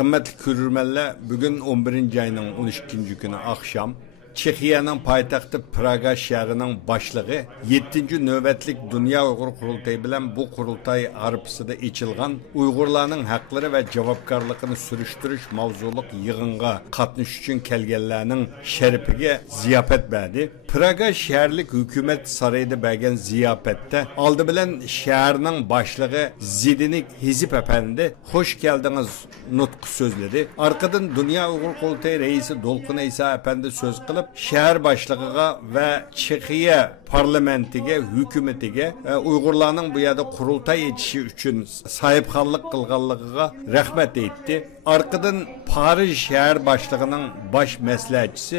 Qimmatli ko'rurmanlar, bugun 11 ayning 12 kuni akşam Çexiyaning poytaxti Praga shahrining boshlig'i 7 navbatlik Dunyo Uyg'ur qurultayi bilan bu qurultay arifasida ochilgan Uyg'urlarning haqlari va javobgarligini surishtirish mavzuliq yig'inga qatnashish uchun kelganlarning sharafiga ziyofat berdi. Praga shaharlik hukumat sarayida bergan ziyofatda oldi bilan shaharning boshlig'i Zidinik Hizip efendi "Hoş geldiniz" nutqi so'zladi. Arqadan Dunyo Uyg'ur qurultayi raisi Dolqin Isa efendi so'z qilib, shahar boshlig'iga va Chexiya parlamentiga, hukumatiga Uyg'urlarning bu yerda qurultay etishi uchun sahibxonlik qilganligiga rahmat aytdi. Arqadan Paris shahar boshlig'ining bosh maslahatchisi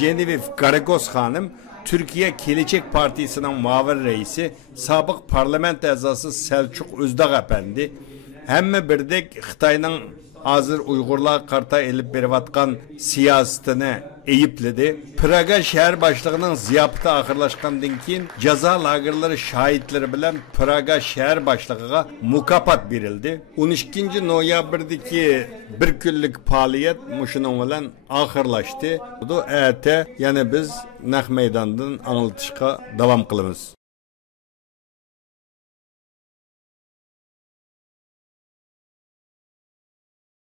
Genevieve Garagos xonim Türkiye Gelecek Partisi'nin muavin reisi, sabık parlament a'zosi Selçuk Özdağ efendi, hemme birdek Xitayning hazır Uyg'urlar qarta elib berayotgan siyosetini eyipledi. Praga shahar boshlig'ining ziyofati oxirlashgandan keyin jazo lagerlari shohidlari bilan Praga shahar boshlig'iga mukofot berildi. 12 noyabrdagi bir kunlik faoliyat mushuning bilan oxirlashdi. Bu ata yana biz naq maydondan anglatishga davom qilamiz.